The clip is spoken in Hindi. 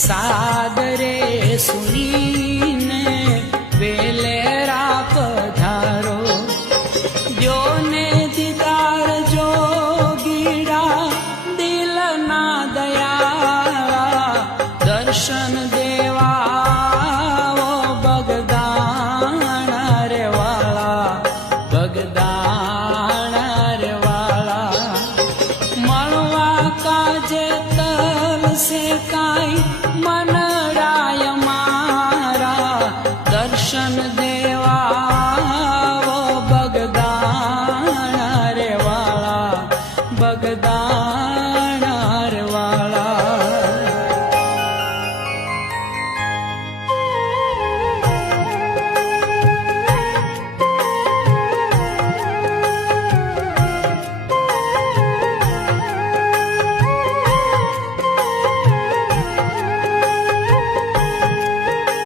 सादरे सुनीने वेलेरा पधारो जो ने दीदार जो गीड़ा दिल ना दया दर्शन देवा वो बगदाना रे वाला बगदाना रे वाला मलवा काजे तल से काई